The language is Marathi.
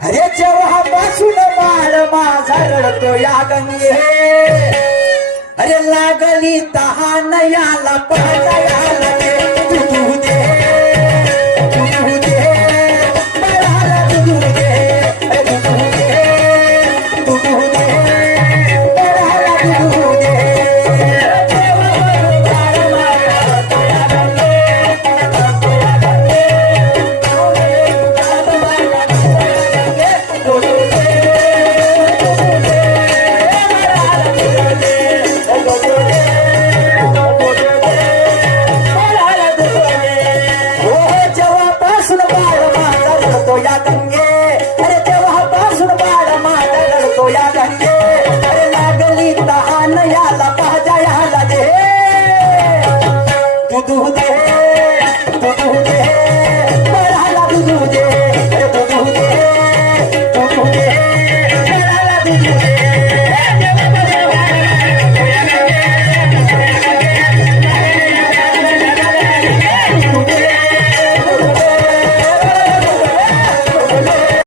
अरे जेव्हापासून बाळ माझा रडतो या गंगे, अरे लागली तहान याला पाजायला दे, दूध दे, दूध दे, बाळाला दूध दे, दूध दे, दूध दे, बाळाला दूध दे. या गंगे, अरे तेव्हापासून बाळ माझा रडतो या गंगे, अरे लागली तहान याला पाजायला दे, दूध दे,